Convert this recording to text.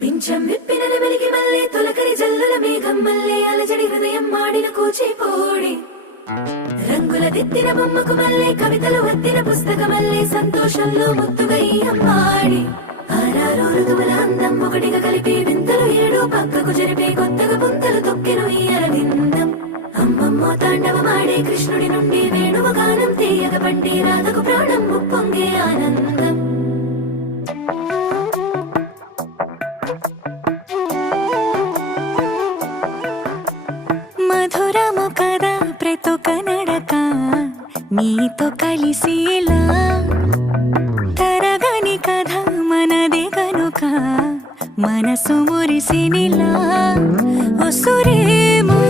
పింఛం విప్పిన నెమలికి మల్లె తొలకరి జల్లుల మేఘం మల్లె అలజడి హృదయం మాడిన కూచిపోడి రంగుల దిద్దిన బొమ్మకు మల్లె కవితలు వద్దిన పుస్తక మల్లె సంతోషంలో ముద్దుగా ఈ అమ్మాడి ఆరారు ఋతువుల అందం ఒకటిగా కలిపి వింతలు ఏడు పక్కకు జరిపే కొత్తగా పుంతలు తొక్కెను ఈ అరవిందం అమ్మమ్మో తాండవమాడే కృష్ణుడి నుండి వేణువ గానం తీయగ పండి రాధకు ప్రాణం ముప్పొంగే ఆనందం మధురము కదా ప్రతొక నడక నీతో కలిసేలా తరగని కథ మనదే కనుక మనసు మురిసినిలా ఉసురేమో